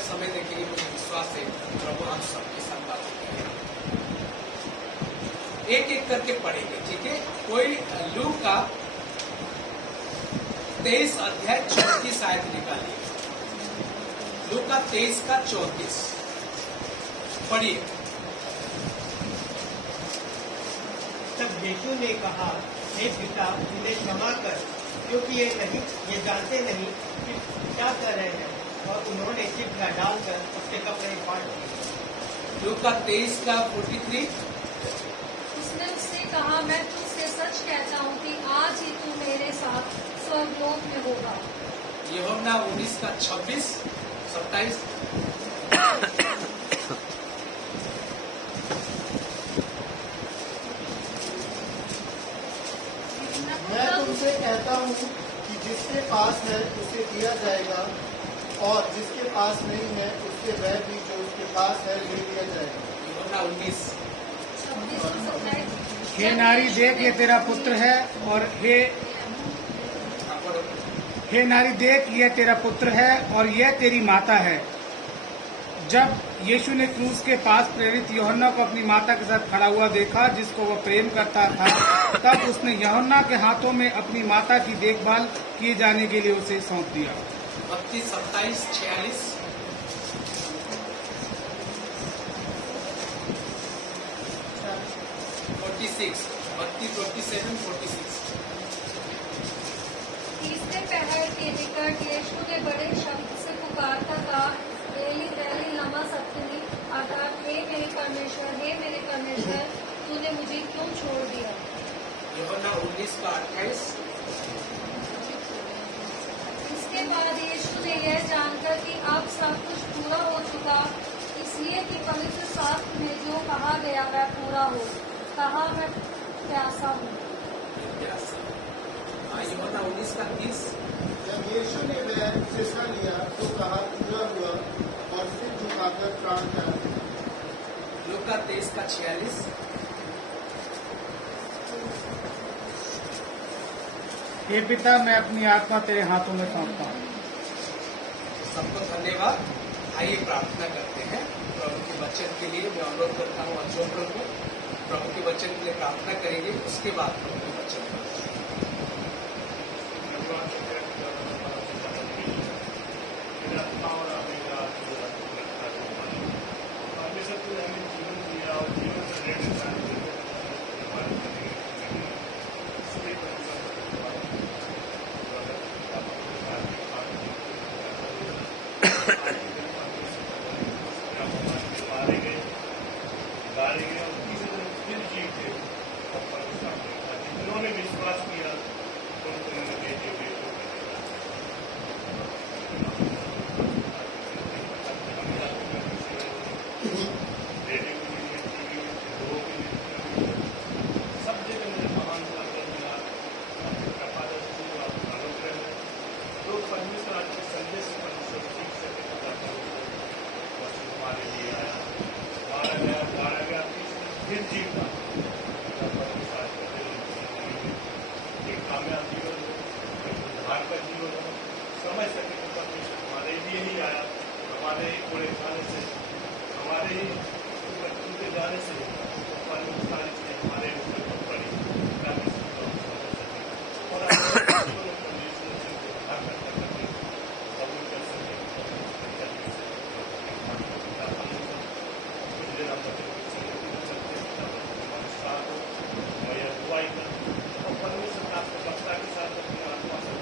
सुंदर समय देखेंगे, मुझे विश्वास है प्रभु हम सबके साथ बात करेंगे। एक एक करके पढ़ेंगे, ठीक है। कोई लूका का 23 अध्याय 34 आयत निकालिए। लूका 23 का 34 पढ़िए। तब यीशु ने कहा, हे पिता, इन्हें क्षमा कर, क्योंकि ये जानते नहीं कि क्या कर रहे हैं। और उन्होंने चिट्ठा डालकर अपने कपड़े फाड़ दिए। लूका 23 का 43। उसने उससे कहा, मैं तुझसे सच कहता हूँ कि आज ही तू मेरे साथ स्वर्गलोक में होगा। यूहन्ना 19 का 26 27। मैं तुमसे कहता हूँ कि जिसके पास है उसे दिया जाएगा, और जिसके पास नहीं है उससे वह भी जो उसके पास है ले लिया जाएगा। यूहन्ना 19। 26 और 27। हे नारी, देख ये तेरा पुत्र है, और हे नारी, देख ये तेरा पुत्र है और यह तेरी माता है। जब यीशु ने क्रूस के पास प्रेरित यूहन्ना को अपनी माता के साथ खड़ा हुआ देखा, जिसको वह प्रेम करता था, तब उसने यूहन्ना के हाथों में अपनी माता की देखभाल किए जाने के लिए उसे सौंप दिया। मत्ती 27 46। मत्ती 27 46। तीसरे पहर के निकट यीशु ने बड़े शब्द से पुकारता कहा, एली एली लमा सबक्तनी, अर्थात हे मेरे परमेश्वर, तूने मुझे क्यों छोड़ दिया। यूहन्ना 19 का 28। इसके बाद यीशु ने यह जानकर कि अब सब कुछ पूरा हो चुका, इसलिए कि पवित्र शास्त्र में जो कहा गया वह पूरा हो, कहा, मैं प्यासा हूँ। यूहन्ना 19 का 30। जब यीशु ने वह सिसका लिया तो कहा, पूरा हुआ, और सिर झुकाकर प्राण त्याग दिया। लूका 23 का 46। हे पिता, मैं अपनी आत्मा तेरे हाथों में सौंपता हूँ। सबको धन्यवाद। आइए प्रार्थना करते हैं। प्रभु के वचन के लिए मैं अनुरोध करता हूँ अशोक को प्रभु के वचन के लिए प्रार्थना करेंगे, उसके बाद प्रभु के वचन जिन्होंने विश्वास किया उन्होंने बेटे सब जगह मुझे महान कार्य मिला। अनुग्रह है जो परमेश्वर आज के संदेश परमेश्वर सीख सके हमारे लिए आया, मारा गया फिर जीता। एक कामयाब जीवन हो, एक उद्धार का जीवन हो, समझ सके कि परमेश्वर हमारे लिए ही आया, हमारे ही कोड़े खाने से, हमारे ही टूटे जाने से परमेश्वर सारी चीजें हमारे ऊपर पड़ी, ताकि समझ सके और अपने परमेश्वर से उद्धार करते करते कबूल कर सके। कुछ देर हम परमेश्वर आपको कक्षा के साथ अपनी आत्मा से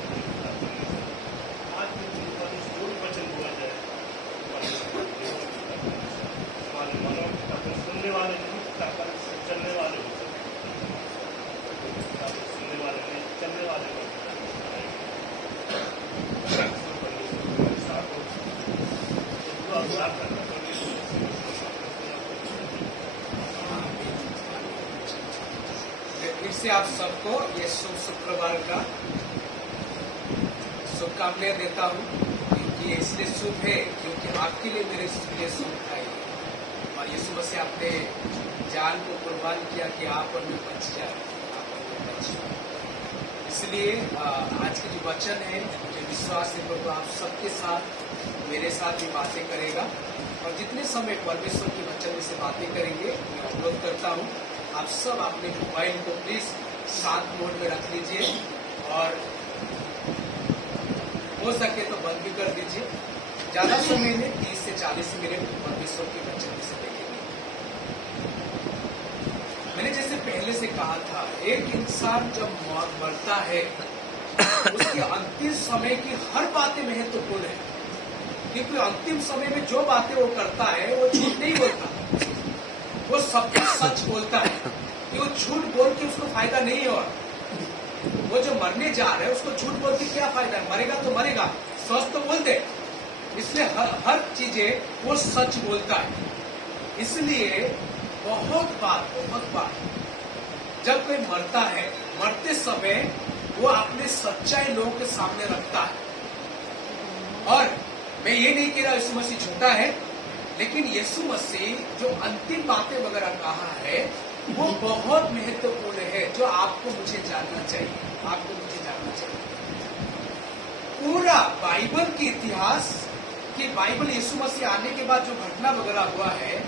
आज जो वचन बोला जाए हमारे मनों अपने सुनने वाले नहीं चलने वाले हो सकते, सुनने वाले नहीं चलने वाले हो फिर से आप सबको ये शुभ शुक्रवार का शुभकामनाएं देता हूँ, क्योंकि ये इसलिए शुभ है क्योंकि आपके लिए मेरे लिए शुभ था। और यीशु मसीह अपने जान को कुर्बान किया कि आप और मैं बच जाए, आप और मैं बच जाए। इसलिए आज के जो वचन है, मुझे विश्वास है प्रभु आप सबके साथ, मेरे साथ भी बातें करेगा। और जितने समय परमेश्वर के वचन में से बातें करेंगे, मैं अनुरोध करता हूँ आप सब अपने मोबाइल को प्लीज शांत मोड में रख लीजिए और हो सके तो बंद भी कर दीजिए। ज्यादा समय में 30 से 40 मिनट परमेश्वर के वचन में से देखेंगे। मैंने जैसे पहले से कहा था, एक इंसान जब मरता है उसके अंतिम समय की हर बातें महत्वपूर्ण है, क्योंकि अंतिम समय में जो बातें वो करता है वो झूठ नहीं बोलता, वो सब कुछ सच बोलता है। कि वो झूठ बोल के उसको फायदा नहीं है, और वो जो मरने जा रहा है उसको झूठ बोल के क्या फायदा है? मरेगा तो मरेगा, सच तो बोल दे। इसलिए हर चीजें वो सच बोलता है। इसलिए बहुत बार जब कोई मरता है, मरते समय वो अपने सच्चाई लोगों के सामने रखता है। और मैं ये नहीं कह रहा यीशु मसीह झूठा है, लेकिन यीशु मसीह जो अंतिम बातें वगैरह कहा है वो बहुत महत्वपूर्ण है, जो आपको मुझे जानना चाहिए, आपको मुझे जानना चाहिए। पूरा बाइबल के इतिहास, कि बाइबल यीशु मसीह आने के बाद जो घटना वगैरह हुआ है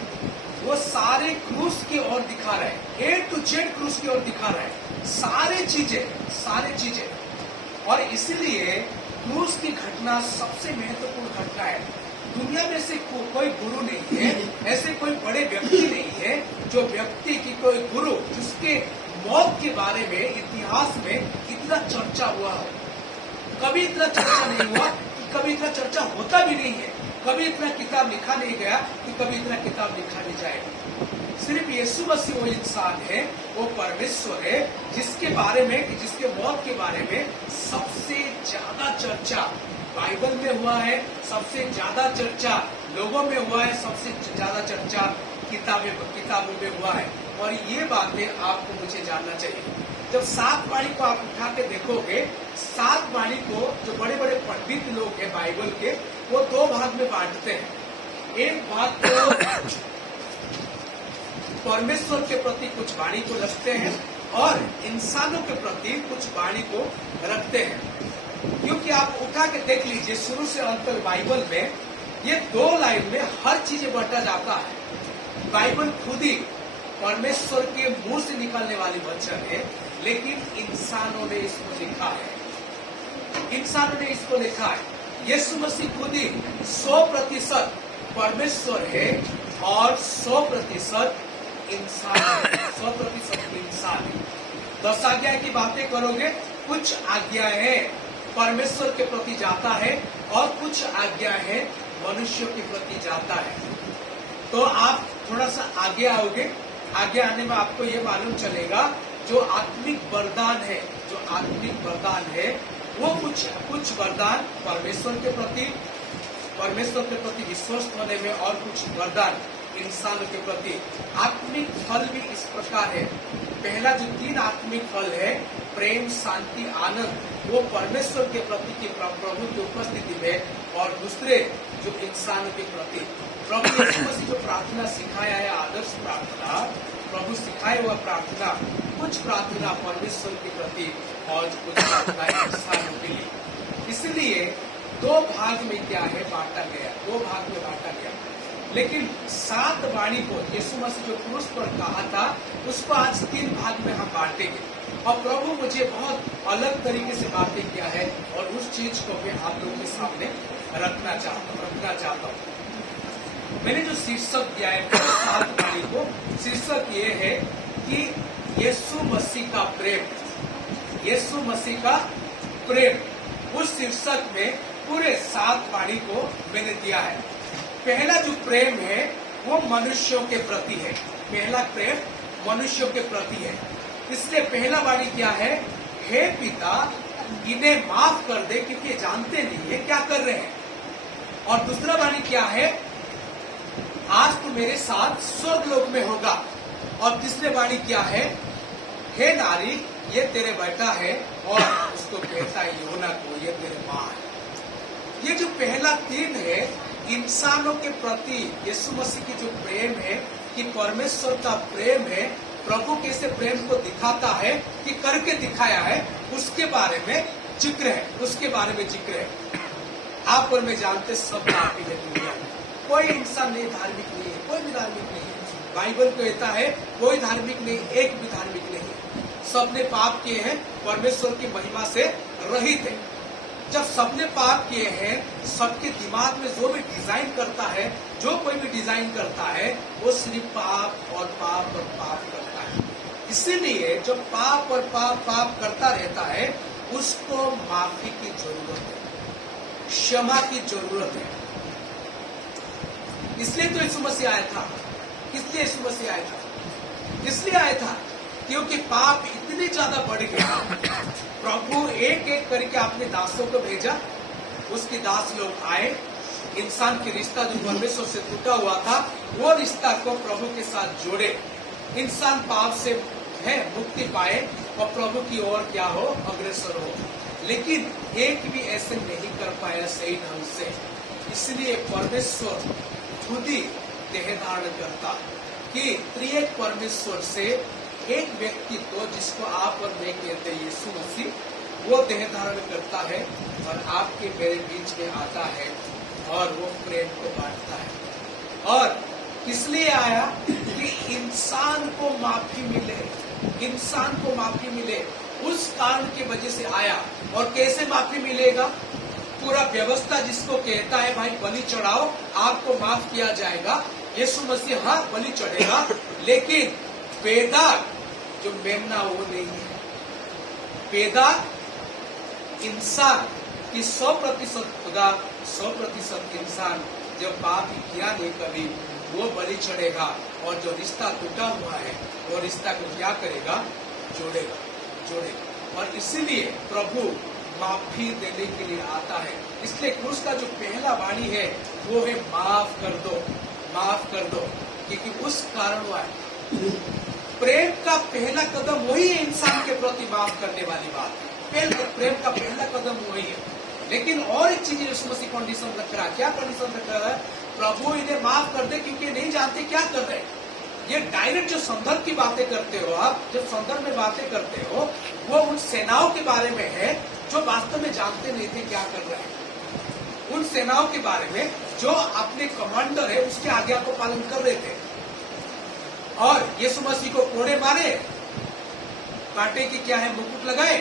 वो सारे क्रूस की ओर दिखा रहा है, A to Z क्रूस की ओर दिखा रहा है, सारे चीजें। और इसलिए क्रूस की घटना सबसे महत्वपूर्ण घटना है। दुनिया में से कोई गुरु नहीं है, ऐसे कोई बड़े व्यक्ति नहीं है जो व्यक्ति की कोई गुरु जिसके मौत के बारे में इतिहास में इतना चर्चा हुआ हो। कभी इतना चर्चा नहीं हुआ, कभी इतना चर्चा होता भी नहीं है, कभी इतना किताब लिखा नहीं गया कि कभी इतना किताब लिखा नहीं जाएगा। सिर्फ यीशु मसीह वो इंसान है, वो परमेश्वर है जिसके बारे में, जिसके मौत के बारे में सबसे ज्यादा चर्चा बाइबल में हुआ है, सबसे ज्यादा चर्चा लोगों में हुआ है, सबसे ज्यादा चर्चा किताबों में हुआ है। और ये बातें आपको मुझे जानना चाहिए। जब 7 वाणी को आप उठा के देखोगे, 7 वाणी को जो बड़े बड़े पंडित लोग हैं बाइबल के, वो 2 भाग में बांटते हैं। एक भाग को परमेश्वर के प्रति कुछ वाणी को रखते हैं और इंसानों के प्रति कुछ वाणी को रखते हैं। क्योंकि आप उठा के देख लीजिए, शुरू से अंत तक बाइबल में ये 2 लाइन में हर चीजें बांटा जाता है। बाइबल खुद ही परमेश्वर के मुंह से निकलने वाली वचन है, लेकिन इंसानों ने इसको लिखा है, इंसानों ने इसको लिखा है। यीशु मसीह खुद ही 100% परमेश्वर है और 100% इंसान है, 100% इंसान है। 10 आज्ञा की बातें करोगे, कुछ आज्ञाएं परमेश्वर के प्रति जाता है और कुछ आज्ञाएं मनुष्यों के प्रति जाता है। तो आप थोड़ा सा आगे आओगे, आगे आने में आपको ये मालूम चलेगा जो आत्मिक वरदान है, जो आत्मिक वरदान है वो कुछ वरदान परमेश्वर के प्रति विश्वस्त होने में, और कुछ वरदान इंसानों के प्रति। आत्मिक फल भी इस प्रकार है। पहला जो 3 आत्मिक फल है, प्रेम, शांति, आनंद, वो परमेश्वर के प्रति की प्रभु की उपस्थिति में, और दूसरे जो इंसानों के प्रति। प्रभु यीशु मसीह जो प्रार्थना सिखाया है, आदर्श प्रार्थना, प्रभु सिखाए हुआ प्रार्थना, कुछ प्रार्थना परमेश्वर के प्रति और कुछ प्रार्थना इंसानों के लिए। इसलिए 2 भाग में क्या है बांटा गया, 2 भाग में बांटा गया। लेकिन 7 वाणी को यीशु मसीह जो क्रूस पर कहा था, उसको आज 3 भाग में हम बांटेंगे। और प्रभु मुझे बहुत अलग तरीके से बातें किया है, और उस चीज को मैं आप लोगों के सामने रखना चाहता हूँ। मैंने जो शीर्षक दिया है 7 वाणी को, शीर्षक ये है कि यीशु मसीह का प्रेम, यीशु मसीह का प्रेम। उस शीर्षक में पूरे 7 वाणी को मैंने दिया है। पहला जो प्रेम है वो मनुष्यों के प्रति है, पहला प्रेम मनुष्यों के प्रति है। इसलिए पहला वाणी क्या है? हे पिता, इन्हें माफ कर दे क्योंकि ये जानते नहीं है क्या कर रहे हैं। और दूसरा वाणी क्या है? आज तू मेरे साथ स्वर्ग लोक में होगा। और तीसरे वाणी क्या है? हे नारी, ये तेरे बेटा है, और उसको कहता है योना को, ये तेरे माँ है। ये जो पहला 3 है, इंसानों के प्रति यीशु मसीह की जो प्रेम है, कि परमेश्वर का प्रेम है, प्रभु कैसे प्रेम को दिखाता है कि करके दिखाया है, उसके बारे में जिक्र है, उसके बारे में जिक्र है। आप और मैं जानते सब पापी है दुनिया में, कोई इंसान नहीं धार्मिक नहीं है, कोई भी धार्मिक नहीं है। बाइबल कहता है कोई धार्मिक नहीं, एक भी धार्मिक नहीं है। सबने पाप किए हैं, परमेश्वर की महिमा से रहित है। जब सबने पाप किए हैं, सबके दिमाग में जो भी डिजाइन करता है, जो कोई भी डिजाइन करता है, वो सिर्फ पाप और पाप और पाप करता है। इसीलिए जब पाप और पाप करता रहता है, उसको माफी की जरूरत है, क्षमा की जरूरत है। इसलिए तो यीशु मसीह आया था। इसलिए यीशु मसीह आया था, इसलिए आया था क्योंकि पाप इतने ज्यादा बढ़ गया। प्रभु एक एक करके अपने दासों को भेजा, उसके दास लोग आए, इंसान की रिश्ता जो परमेश्वर से टूटा हुआ था, वो रिश्ता को प्रभु के साथ जोड़े, इंसान पाप से है मुक्ति पाए और प्रभु की ओर क्या हो, अग्रसर हो। लेकिन एक भी ऐसे नहीं कर पाया सही ढंग से। इसलिए परमेश्वर खुद ही देह धारण करता कि त्रिएक परमेश्वर से एक व्यक्तित्व जिसको आप और मैं कहते हैं यीशु मसीह, वो देह धारण करता है और आपके मेरे बीच में आता है और वो प्रेम को बांटता है। और इसलिए आया कि इंसान को माफी मिले, इंसान को माफी मिले, उस कारण की वजह से आया। और कैसे माफी मिलेगा? पूरा व्यवस्था जिसको कहता है भाई बलि चढ़ाओ आपको माफ किया जाएगा, यीशु मसीह हाँ बलि चढ़ेगा, लेकिन बेदाग जो मेमना वो नहीं है। बेदाग इंसान की 100% खुदा, 100% इंसान जो पाप किया नहीं कभी, वो बलि चढ़ेगा और जो रिश्ता टूटा हुआ है वो रिश्ता को क्या करेगा? जोड़ेगा, जोड़ेगा। और इसीलिए प्रभु माफी देने के लिए आता है। इसलिए क्रूस का जो पहला वाणी है वो है माफ कर दो, माफ कर दो, क्योंकि उस कारण हुआ है। प्रेम का पहला कदम वही है, इंसान के प्रति माफ करने वाली बात है। प्रेम का पहला कदम वही है। लेकिन और एक चीज यीशु मसीह कंडीशन रख रहा है। क्या कंडीशन रख रहा है? प्रभु इन्हें माफ कर दे क्योंकि नहीं जानते क्या कर रहे हैं। ये डायरेक्ट जो संदर्भ की बातें करते हो आप, जब संदर्भ में बातें करते हो, वो उन सेनाओं के बारे में है जो वास्तव में जानते नहीं थे क्या कर रहे हैं। उन सेनाओं के बारे में जो अपने कमांडर है उसके आज्ञा को पालन कर रहे थे। और यीशु मसीह को कोड़े मारे, कांटे की क्या है मुकुट लगाए,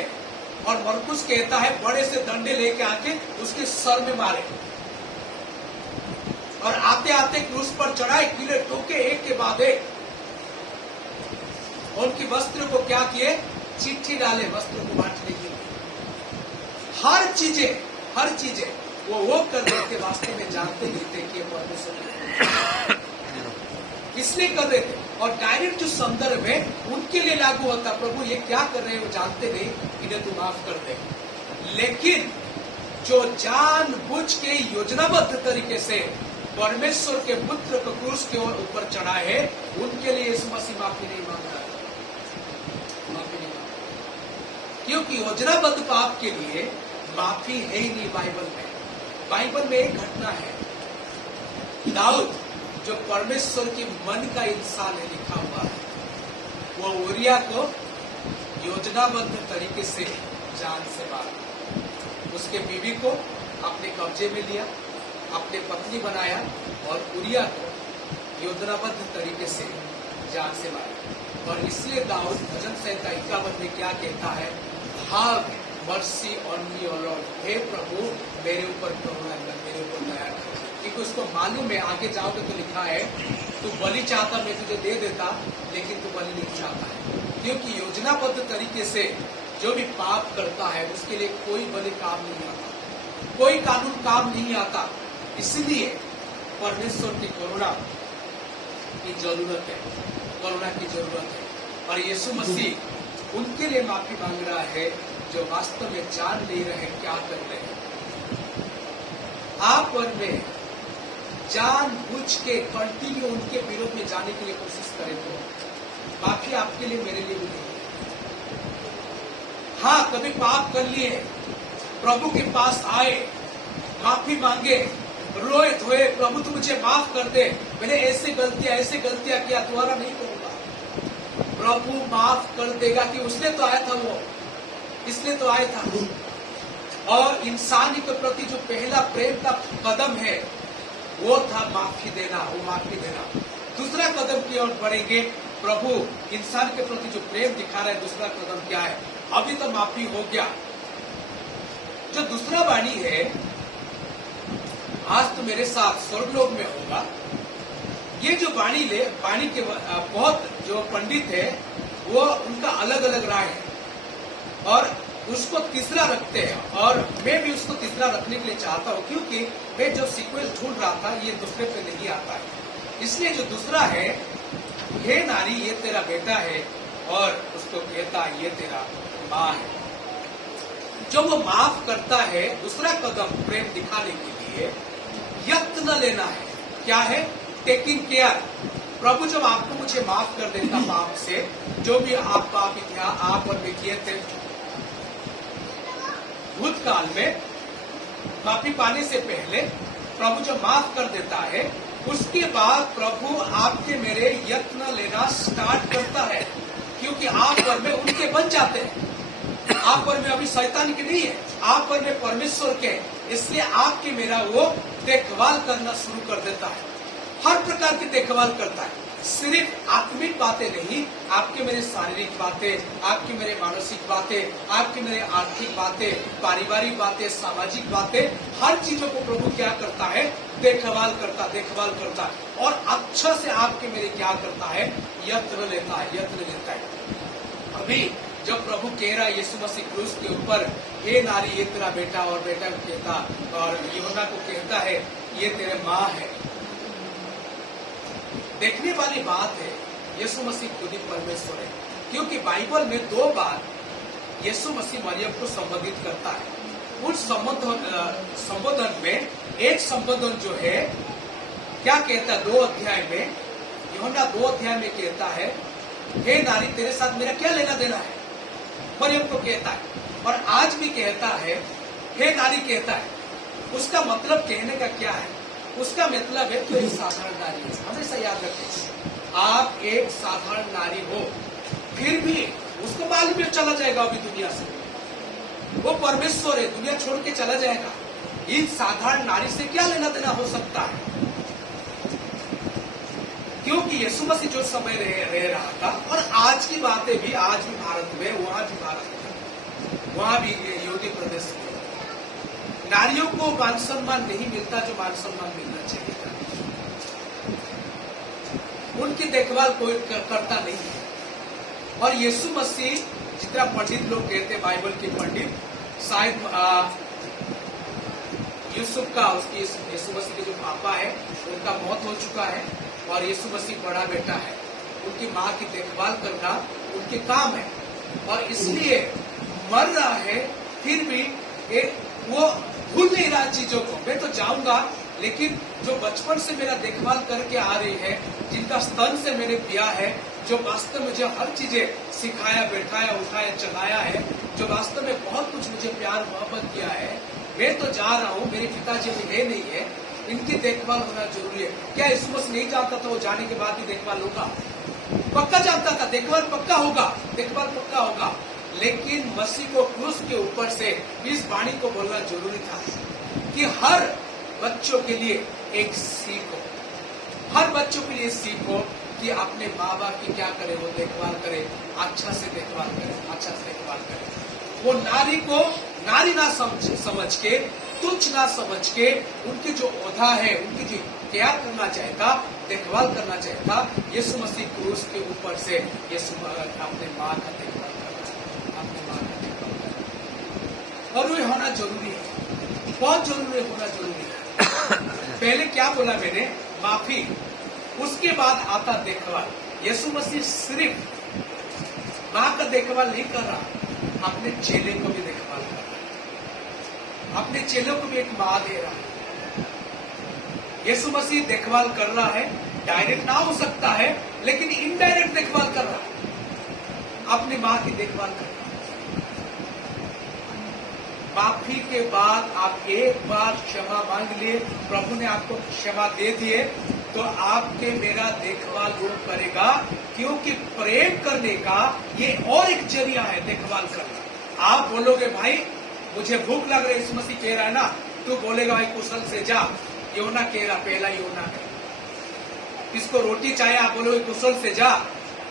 और मरकुस कहता है बड़े से डंडे लेके आके उसके सर में मारे, और आते आते क्रूस पर चढ़ाए, कीले ठोके एक के बाद एक। उनकी वस्त्र को क्या किए? चिट्ठी डाले वस्त्र को बांटने के लिए। हर चीजें वो कर रहे थे, वास्तव में जानते नहीं थे कि परमेश्वर इसलिए कर रहे थे। और डायरेक्ट जो संदर्भ है उनके लिए लागू होता, प्रभु ये क्या कर रहे हैं वो जानते नहीं, इन्हें तू माफ कर दे। लेकिन जो जानबूझ के योजनाबद्ध तरीके से परमेश्वर के पुत्र को क्रूस के ऊपर चढ़ा है, उनके लिए यीशु मसीह माफी नहीं मांग रहा था, माफी नहीं मांग, क्योंकि योजनाबद्ध पाप के लिए माफी है ही नहीं। बाइबल में एक घटना है, दाऊद जो परमेश्वर की मन का इंसान है लिखा हुआ है, वो उरिया को योजनाबद्ध तरीके से जान से मारा, उसके बीवी को अपने कब्जे में लिया, अपने पत्नी बनाया और उरिया को योजनाबद्ध तरीके से जान से मारा। और इसलिए दाऊद भजन संहिता 51 में क्या कहता है? Have mercy on me O Lord, हे प्रभु मेरे ऊपर करुणा कर, मेरे ऊपर दया कर। क्योंकि उसको मालूम है, आगे जाओगे तो लिखा है, तू बलि चाहता मैं तुझे दे देता, लेकिन तू बलि नहीं चाहता है। क्योंकि योजनाबद्ध तरीके से जो भी पाप करता है उसके लिए कोई बलि काम नहीं आता, कोई कानून काम नहीं आता। इसलिए परमेश्वर की करुणा की जरूरत है, करुणा की जरूरत है। और यीशु मसीह उनके लिए माफी मांग रहा है जो वास्तव में जान नहीं रहे क्या कर रहे हैं। आप और मैं जानबूझ के कंटिन्यू उनके विरोध में जाने के लिए कोशिश करें तो माफी आपके लिए, मेरे लिए भी नहीं है। हाँ, कभी पाप कर लिए, प्रभु के पास आए, माफी मांगे, रोए धोए, प्रभु तू मुझे माफ कर दे, मैंने ऐसे गलतियां किया, दोबारा नहीं करूंगा। प्रभु माफ कर देगा कि उसने तो आया था वो, इसलिए तो आया था। और इंसान के प्रति जो पहला प्रेम का कदम है वो था माफी देना, वो माफी देना। दूसरा कदम की ओर बढ़ेंगे, प्रभु इंसान के प्रति जो प्रेम दिखा रहा है, दूसरा कदम क्या है? अभी तो माफी हो गया। जो दूसरा वाणी है, आज तो मेरे साथ स्वर्गलोक में होगा। ये जो वाणी के बहुत जो पंडित है वो उनका अलग अलग राय है और उसको तीसरा रखते हैं, और मैं भी उसको तीसरा रखने के लिए चाहता हूं, क्योंकि मैं जब सीक्वेंस ढूंढ रहा था ये दूसरे पे नहीं आता है। इसलिए जो दूसरा है, हे नारी ये तेरा बेटा है, और उसको कहता ये तेरा माँ है। जो वो माफ करता है, दूसरा कदम प्रेम दिखाने के लिए यत्न लेना है। क्या है? Taking care. प्रभु जब आपको मुझे माफ कर देता पाप से, जो भी आप पाप आप और मैं किए थे भूतकाल में, माफी पाने से पहले प्रभु जब माफ कर देता है, उसके बाद प्रभु आपके मेरे यत्न लेना स्टार्ट करता है, क्योंकि आप और मैं उनके बन जाते हैं। आप और मैं अभी शैतान के नहीं है, आप और मैं परमेश्वर के, इसलिए आपके मेरा वो देखभाल करना शुरू कर देता है। हर प्रकार की देखभाल करता है, सिर्फ आत्मिक बातें नहीं, आपके मेरे शारीरिक बातें, आपकी मेरे मानसिक बातें, आपकी मेरे आर्थिक बातें, पारिवारिक बातें, सामाजिक बातें, हर चीजों को प्रभु क्या करता है? देखभाल करता है। और अच्छा से आपके मेरे क्या करता है? यत्न लेता है। अभी जब प्रभु कह रहा है यीशु मसीह क्रूस के ऊपर, हे नारी ये तेरा बेटा, और बेटा को कहता, और यूहन्ना को कहता है ये तेरे माँ है। देखने वाली बात है, यीशु मसीह खुद ही परमेश्वर है, क्योंकि बाइबल में 2 बार यीशु मसीह मरियम को संबोधित करता है। उस संबोधन में एक संबोधन जो है क्या कहता है? 2 अध्याय में, यूहन्ना 2 अध्याय में कहता है, हे नारी तेरे साथ मेरा क्या लेना देना है? मरियम को कहता है। और आज भी कहता है, हे नारी कहता है। उसका मतलब कहने का क्या है? उसका मतलब है कि एक साधारण नारी है। हमेशा याद रखें, आप एक साधारण नारी हो, फिर भी उसको मालूम में चला जाएगा अभी दुनिया से, वो परमेश्वर है, दुनिया छोड़ के चला जाएगा। इस साधारण नारी से क्या लेना देना हो सकता है? क्योंकि यीशु मसीह जो समय रह रहा था, और आज की बातें भी, आज भी भारत में, वहां भी भारत में, वहां भी यहूदी प्रदेश में नारियों को मान सम्मान नहीं मिलता जो मान सम्मान मिलना चाहिए था। उनकी देखभाल कोई करता नहीं है। और यीशु मसीह, जितना पंडित लोग कहते हैं, बाइबल के पंडित, शायद यूसुफ का, उसकी यीशु मसीह के जो पापा है उनका मौत हो चुका है, और यीशु मसीह बड़ा बेटा है। उनकी माँ की देखभाल करना उनके काम है, और इसलिए मर रहा है, फिर भी वो भूल नहीं रहा चीजों को। मैं तो जाऊंगा, लेकिन जो बचपन से मेरा देखभाल करके आ रही है, जिनका स्तन से मैंने पिया है, जो वास्तव में मुझे हर चीजें सिखाया, बैठाया, उठाया, चलाया है, जो वास्तव में बहुत कुछ मुझे प्यार मोहब्बत किया है, मैं तो जा रहा हूँ, मेरे पिताजी में है नहीं है, इनकी देखभाल होना जरूरी है। क्या यीशु मसीह नहीं जानता था वो जाने के बाद ही देखभाल होगा? पक्का जानता था, देखभाल पक्का होगा, लेकिन मसीह को क्रूस के ऊपर से इस वाणी को बोलना जरूरी था कि हर बच्चों के लिए एक सीख हो, हर बच्चों के लिए सीख हो कि अपने माँ बाप की क्या करे, वो देखभाल करे, अच्छा से देखभाल करे। वो नारी को नारी ना समझ के, तुच्छ ना समझ के, उनकी जो ओहदा है, उनकी जो केयर करना चाहता, देखभाल करना चाहता, यीशु मसीह क्रूस के ऊपर से अपने माँ का देखभाल और वो होना जरूरी है, बहुत जरूरी होना जरूरी है। पहले क्या बोला मैंने? माफी, उसके बाद आता देखभाल। यीशु मसीह सिर्फ माँ का देखभाल नहीं कर रहा, अपने चेले को भी देखभाल कर रहा है, अपने चेलों को भी एक माँ दे रहा है। यीशु मसीह देखभाल कर रहा है, डायरेक्ट ना हो सकता है, लेकिन इनडायरेक्ट देखभाल कर रहा है, अपनी माँ की देखभाल कर रहा है। माफी के बाद आप एक बार क्षमा मांग लिए, प्रभु ने आपको क्षमा दे दिए, तो आपके मेरा देखभाल वो करेगा, क्योंकि प्रेम करने का ये और एक जरिया है देखभाल करना। आप बोलोगे भाई मुझे भूख लग रही है, यीशु मसीह कह रहा है ना, तू बोलेगा भाई कुशल से जा, योना कह रहा, पहला योना है। किसको रोटी चाहिए, आप बोलोगे कुशल से जा,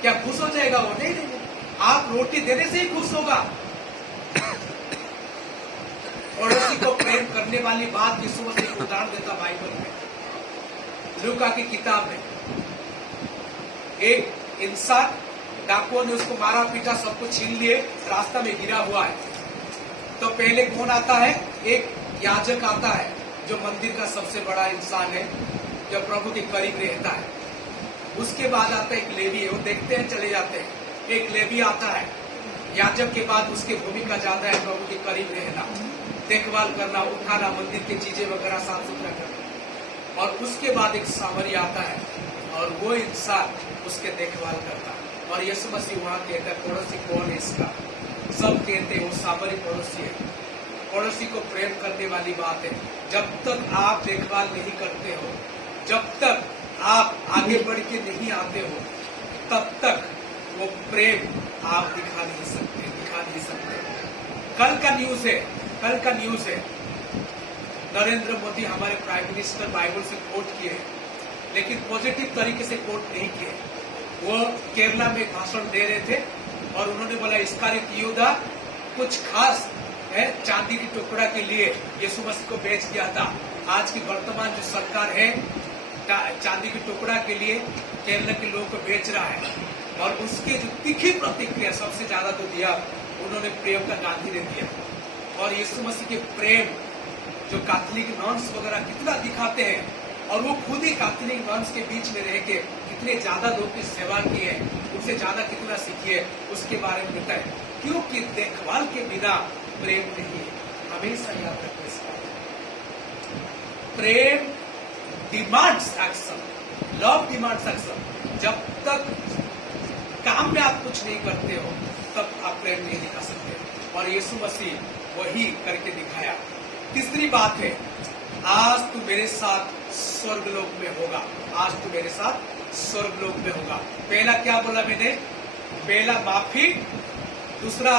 क्या खुश हो जाएगा वो? नहीं नहीं, आप रोटी देने से ही खुश होगा। पड़ोसी को प्रेम करने वाली बात यीशु मसीह को उदाहरण देता बाइबल में, लूका की किताब में। एक इंसान, डाकुओं ने उसको मारा पीटा, सब कुछ छीन लिए, रास्ता में गिरा हुआ है। तो पहले कौन आता है? एक याजक आता है, जो मंदिर का सबसे बड़ा इंसान है, जो प्रभु के करीब रहता है। उसके बाद आता है एक लेवी है, वो देखते हैं चले जाते हैं। एक लेवी आता है, याजक के बाद उसकी भूमिका ज्यादा है प्रभु के करीब रहना, देखभाल करना, उठाना, मंदिर की चीजें वगैरह साफ सुथरा करना। और उसके बाद एक सामरी आता है, और वो इंसान उसके देखभाल करता है। और यीशु मसीह वहां कहता है पड़ोसी कौन है इसका? सब कहते हैं वो सामरी पड़ोसी है। पड़ोसी को प्रेम करने वाली बात है। जब तक आप देखभाल नहीं करते हो, जब तक आप आगे बढ़ के नहीं आते हो, तब तक वो प्रेम आप दिखा नहीं सकते। कल का न्यूज है, नरेंद्र मोदी हमारे प्राइम मिनिस्टर बाइबल से कोट किए, लेकिन पॉजिटिव तरीके से कोट नहीं किए। वो केरला में भाषण दे रहे थे और उन्होंने बोला इस्कारियोत यूदा कुछ खास है, चांदी की टुकड़ा के लिए यीशु मसीह को बेच दिया था। आज की वर्तमान जो सरकार है, चांदी की टुकड़ा के लिए केरला के लोगों को बेच रहा है। और उसके जो तीखी प्रतिक्रिया सबसे ज्यादा तो दिया उन्होंने प्रियंका गांधी ने दिया। और यीशु मसीह के प्रेम जो कैथोलिक नॉन्स वगैरह कितना दिखाते हैं, और वो खुद ही कैथोलिक नॉन्स के बीच में रह के कितने ज्यादा लोग की सेवा की है, उनसे ज्यादा कितना सीखी है, उसके बारे में बताए। क्योंकि देखभाल के बिना प्रेम नहीं है। हमेशा याद रखो इसका, प्रेम demands action, love demands action. जब तक काम में आप कुछ नहीं करते हो, तब आप प्रेम नहीं दिखा सकते। और यीशु मसीह वही करके दिखाया। तीसरी बात है, आज तू मेरे साथ स्वर्गलोक में होगा। आज तू मेरे साथ स्वर्गलोक में होगा। पहला क्या बोला मैंने? पहला माफी, दूसरा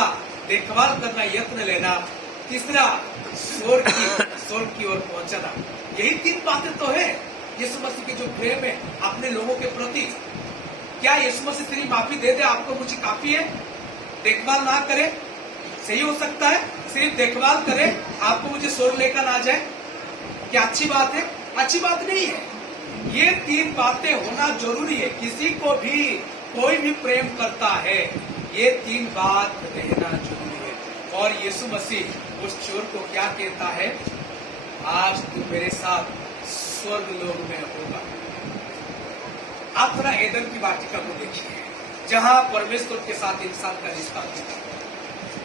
देखभाल करना, यत्न लेना, तीसरा स्वर्ग की ओर पहुंचना। यही 3 बातें तो है यीशु मसीह के जो प्रेम है अपने लोगों के प्रति। क्या यीशु मसीह सिर्फ माफी दे दे आपको मुझे काफी है? देखभाल ना करे, सही हो सकता है सिर्फ देखभाल करे आपको मुझे स्वर्ग लेकर आ जाए? क्या अच्छी बात है? अच्छी बात नहीं है। ये 3 बातें होना जरूरी है। किसी को भी कोई भी प्रेम करता है, ये 3 बात रहना जरूरी है। और यीशु मसीह उस चोर को क्या कहता है? आज तू मेरे साथ स्वर्ग लोक में होगा। आप थोड़ा एदन की वाटिका को देखिए, जहां परमेश्वर के साथ इंसान का रिश्ता टूटा।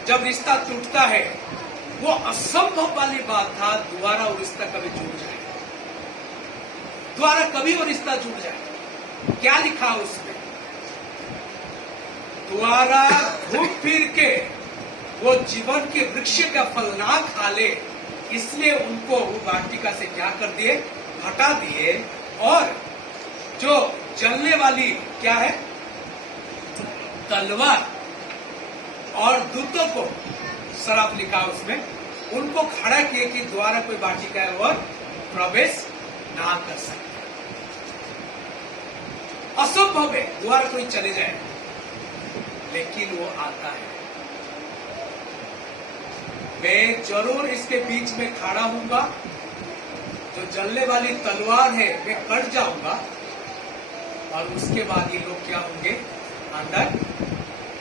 जब रिश्ता टूटता है, वो असंभव वाली बात था दोबारा वो रिश्ता कभी जुड़ जाए, दोबारा कभी वो रिश्ता जुड़ जाए। क्या लिखा उसमें? दोबारा घूम फिर के वो जीवन के वृक्ष का फल ना खा ले, इसलिए उनको वो वाटिका से क्या कर दिए? हटा दिए। और जो जलने वाली क्या है? तलवार और दूतों को, शराब लिखा उसमें, उनको खड़ा किए कि द्वारा कोई वाटिका है और प्रवेश ना कर सकते। असंभव है द्वारा कोई चले जाए, लेकिन वो आता है। मैं जरूर इसके बीच में खड़ा हूंगा, जो जलने वाली तलवार है मैं कट जाऊंगा, और उसके बाद ये लोग क्या होंगे? अंदर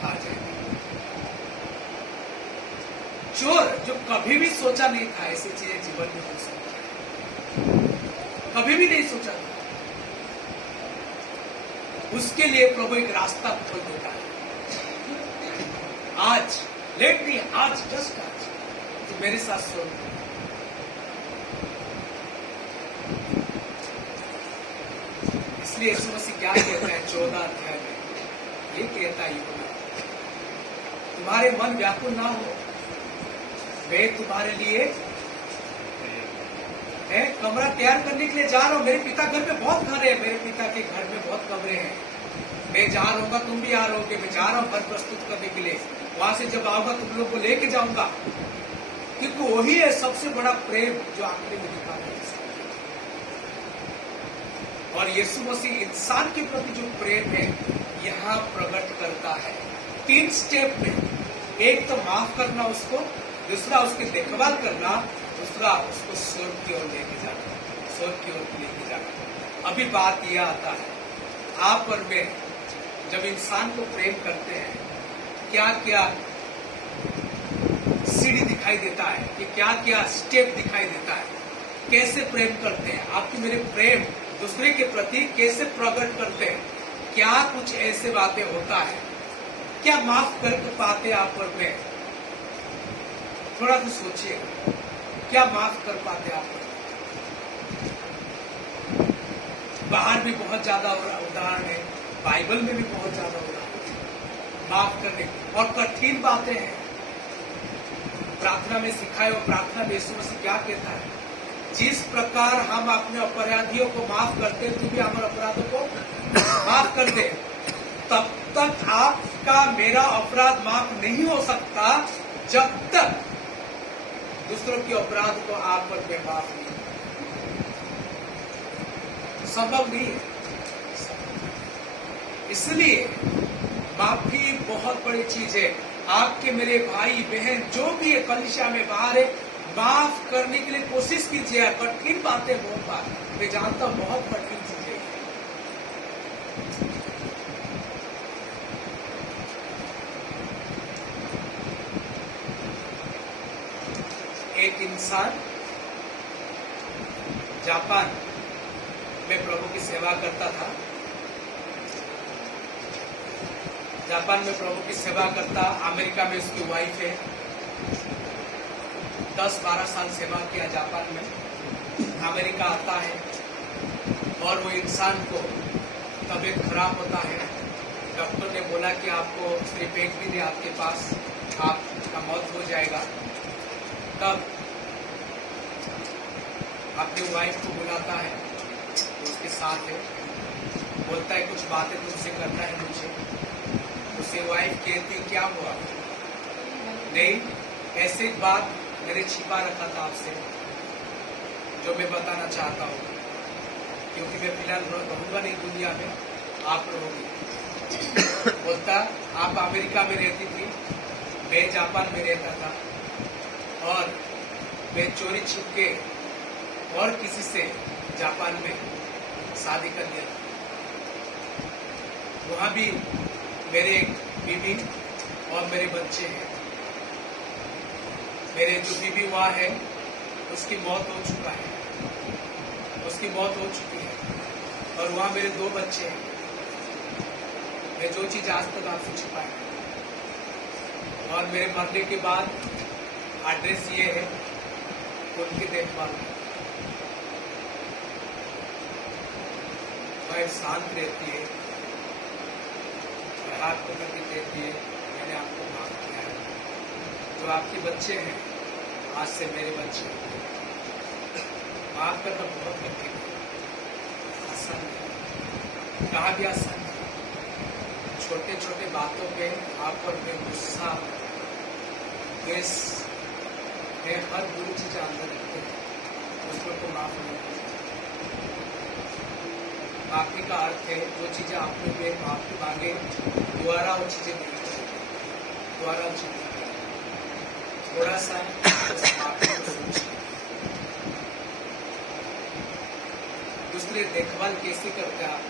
आ जाएंगे। चोर जो कभी भी सोचा नहीं था ऐसी चीजें जीवन में हो सकती है, कभी भी नहीं सोचा था, उसके लिए प्रभु एक रास्ता खोल देता है। आज लेट मी, आज जस्ट आज तो मेरे साथ सो। इसलिए यीशु मसीह क्या कहता है 14 अध्याय में? ये कहता है यूहन्ना, तुम्हारे मन व्याकुल ना हो, मैं तुम्हारे लिए कमरा तैयार करने के लिए जा रहा हूँ। मेरे पिता घर में बहुत घर है, मेरे पिता के घर में बहुत कमरे हैं। मैं जा रहा हूँ, तुम भी आ रहोगे। मैं जा रहा हूँ घर प्रस्तुत करने के लिए। वहां से जब आऊंगा तुम लोग को लेके जाऊंगा, क्योंकि वही है सबसे बड़ा प्रेम जो आखिरी में दिखा है। और यीशु मसीह इंसान के प्रति जो प्रेम है यहाँ प्रकट करता है 3 स्टेप में। एक तो माफ करना उसको, दूसरा उसकी देखभाल करना, दूसरा उसको स्वर्ग की ओर लेके जाना, स्वर्ग की ओर लेके जाना। अभी बात यह आता है, आप और मैं जब इंसान को प्रेम करते हैं, क्या क्या सीढ़ी दिखाई देता है, कि क्या क्या स्टेप दिखाई देता है, कैसे प्रेम करते हैं, आपकी मेरे प्रेम दूसरे के प्रति कैसे प्रकट करते हैं, क्या कुछ ऐसे बातें होता है, क्या माफ कर पाते आप और मैं? थोड़ा सा सोचिए, क्या माफ कर पाते आप और मैं? बाहर भी बहुत ज्यादा उदाहरण है, बाइबल में भी बहुत ज्यादा उदाहरण है माफ करने, और कठिन बातें हैं। प्रार्थना में सिखाए, और प्रार्थना में यीशु मसीह क्या कहता है, जिस प्रकार हम अपने अपराधियों को माफ करते हैं, तू भी हमारे अपराधों को माफ कर दे। तब तक आपका मेरा अपराध माफ नहीं हो सकता जब तक दूसरों के अपराध को आप पर मैं माफ नहीं, संभव नहीं है। इसलिए माफी बहुत बड़ी चीज है। आपके मेरे भाई बहन जो भी है कलीसिया में बाहर है, माफ करने के लिए कोशिश कीजिए। कठिन बातें बहुत बात, मैं जानता हूं बहुत कठिन चीजें। एक इंसान जापान में प्रभु की सेवा करता था, जापान में प्रभु की सेवा करता, अमेरिका में उसकी वाइफ है, 10-12 साल सेवा किया जापान में। अमेरिका आता है और वो इंसान को तबीयत खराब होता है, डॉक्टर ने बोला कि आपको सिर्फ 1 दिन है आपके पास, आपका मौत हो जाएगा। तब अपनी वाइफ को बुलाता है, उसके साथ है, बोलता है कुछ बातें तुमसे करना है मुझे। उसे वाइफ कहती क्या हुआ? नहीं, ऐसी बात मैंने छिपा रखा था आपसे, जो मैं बताना चाहता हूँ, क्योंकि मैं फिलहाल रहूंगा नहीं दुनिया में, आप रहोगी। बोलता आप अमेरिका में रहती थी, मैं जापान में रहता था, और मैं चोरी छिप के और किसी से जापान में शादी कर लिया था। वहां भी मेरे बीबी और मेरे बच्चे हैं। मेरे जो बीबी वहां है उसकी मौत हो चुका है, उसकी मौत हो चुकी है, और वहां मेरे 2 बच्चे हैं। मैं जो चीज आज तक आपसे छिपाया, और मेरे मरने के बाद एड्रेस ये है, उनकी देखभाल। वाइफ शांत रहती है, आपको करके कहती है मैंने आपको माफ किया है। जो आपके बच्चे हैं आज से मेरे बच्चे, माफ करना बहुत कठिन है, आसान नहीं, कहा भी आसान नहीं। छोटे छोटे बातों पे आप पर में गुस्सा, द्वेष है, हर बुरी चीजें अंदर रखते हैं, उसको तो माफ नहीं करते। माफी का अर्थ है जो चीजें आपने में माफी मांगे, दोबारा वो चीजें नहीं करें, दोबारा वो चीजें थोड़ा सा माफी को सोचिए। दूसरे देखभाल कैसे करते हैं आप,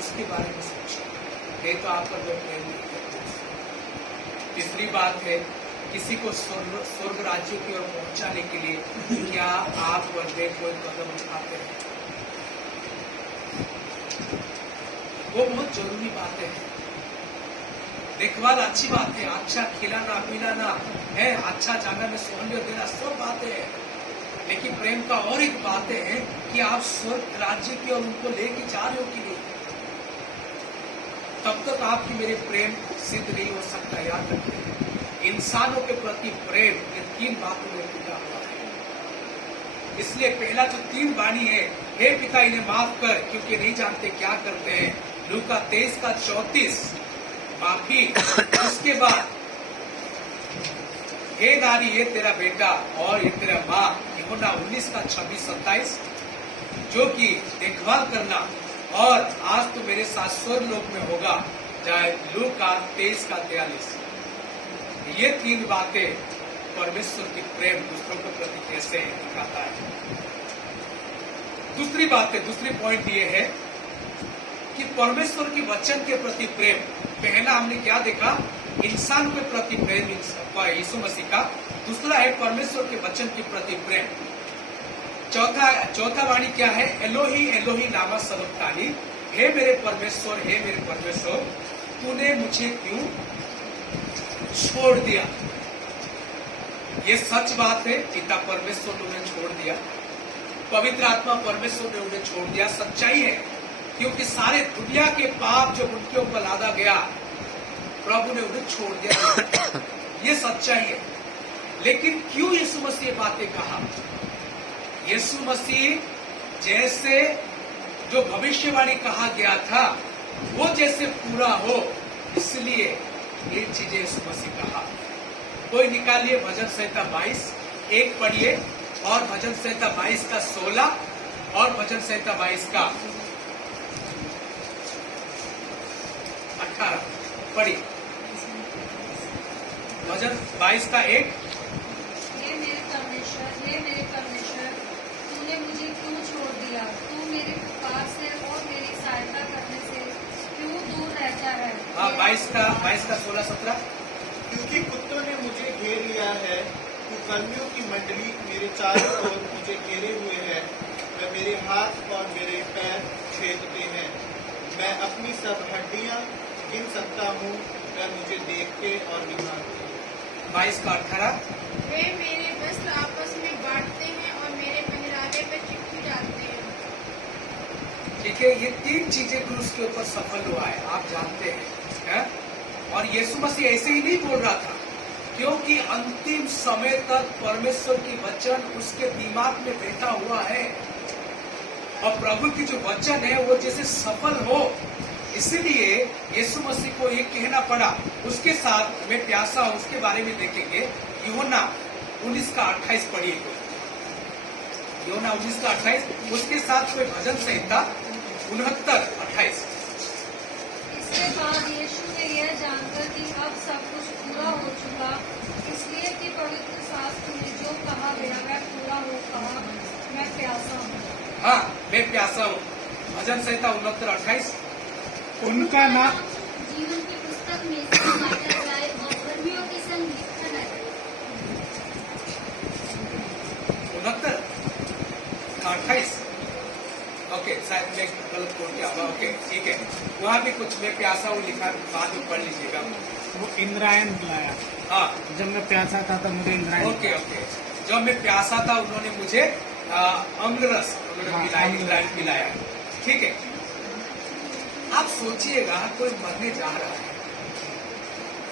उसके बारे में सोचिए, नहीं तो आप पर लोग प्रेम नहीं करते। तीसरी बात है, किसी को स्वर्ग राज्य की ओर पहुंचाने के लिए क्या आप वर्दे कोई कदम उठाते हैं? वो बहुत जरूरी बातें हैं। देखभाल अच्छी बात है, अच्छा खिलाना पिलाना है, अच्छा जगह में सहूलियत देना, सब बातें हैं, लेकिन प्रेम का और एक बात है कि आप स्वर्ग राज्य की और उनको लेके जा रहे हो कि नहीं। तब तक आपकी मेरे प्रेम सिद्ध नहीं हो सकता। याद रखिए, इंसानों के प्रति प्रेम इन 3 बातों में टिका हुआ है। इसलिए पहला जो 3 वाणी है, हे पिता इन्हें माफ कर क्योंकि नहीं जानते क्या करते हैं, लूका 23 का 34, माफी। उसके बाद हे नारी ये तेरा बेटा और ये तेरा माँ, यूहन्ना 19 का 26-27, जो कि देखभाल करना और आज तो मेरे साथ स्वर्ग लोक में होगा, चाहे लूका 23 का 43। ये तीन बातें परमेश्वर की प्रेम दूसरों के प्रति कैसे दिखाता है। दूसरी पॉइंट ये है कि परमेश्वर की वचन के प्रति प्रेम। पहला हमने क्या देखा, इंसान के प्रति प्रेम यीशु मसीह का। दूसरा है परमेश्वर के वचन के प्रति प्रेम। चौथा वाणी क्या है, एलोही एलोही लामा सबक्तानी, हे मेरे परमेश्वर तूने मुझे क्यों छोड़ दिया। ये सच बात है, पिता परमेश्वर ने उन्हें छोड़ दिया, पवित्र आत्मा परमेश्वर ने उन्हें छोड़ दिया। सच्चाई है, क्योंकि सारे दुनिया के पाप जब उनके ऊपर लादा गया, प्रभु ने उन्हें छोड़ दिया। ये सच्चाई है। लेकिन क्यों यीशु मसीह ये बातें कहा? यीशु मसीह जैसे जो भविष्यवाणी कहा गया था वो जैसे पूरा हो, इसलिए ये चीजें यीशु मसीह कहा। कोई निकालिए भजन संहिता 22:1 पढ़िए, और भजन संहिता 22 का 16 और भजन संहिता 22 का 18 पढ़िए। भजन 22 का 1, हे मेरे परमेश्वर, तूने मुझे क्यों छोड़ दिया? तू मेरे पुकार से और मेरी सहायता करने से क्यों दूर रहता है? हाँ 22 का 16-17। क्योंकि कुत्तों ने मुझे घेर लिया है, कुकर्मियों की मंडली मेरे चारों ओर मुझे घेरे हुए है। वे मेरे हाथ और मेरे पैर छेदते हैं। मैं अपनी सब हड्डियां गिन सकता हूँ, वे मुझे देखते और निहारते हैं। 22 का 18। वे मेरे वस्त्र आपस में बांटते हैं और मेरे पहरावे पर चिट्ठी डालते हैं। ठीक है, ये तीन चीजें क्रूस के ऊपर सफल हुआ है, आप जानते हैं। और यीशु मसीह ऐसे ही नहीं बोल रहा था, क्योंकि अंतिम समय तक परमेश्वर की वचन उसके दिमाग में बैठा हुआ है, और प्रभु की जो वचन है वो जैसे सफल हो, इसलिए यीशु मसीह को ये कहना पड़ा। उसके साथ मैं प्यासा हूं, उसके बारे में देखेंगे। यूहन्ना 19 का 28 पढ़िए। यूहन्ना 19 का 28, उसके साथ कोई भजन संहिता 69-28। इसके बाद यीशु ने यह जानकर कि अब सब कुछ पूरा हो चुका, इसलिए कि पवित्र शास्त्र में जो कहा गया वह पूरा हो, कहा मैं प्यासा हूँ। हाँ, मैं प्यासा हूँ। भजन संहिता 69-28। उनका नाम जीवन की पुस्तक में से समाचार जाए और कर्मियों के संग लिखा है। 69-28। ओके, शायद मैं गलत बोल गया। ओके, ठीक है, वहाँ भी कुछ मैं प्यासा हूँ लिखा, बाद में पढ़ लीजिएगा। वो इंद्रायण लाया। हाँ, जब मैं प्यासा था तब मुझे इंद्रायण ओके। जब मैं प्यासा था उन्होंने मुझे अम्लरस पिलाया। ठीक है, आप सोचिएगा कोई मरने जा रहा है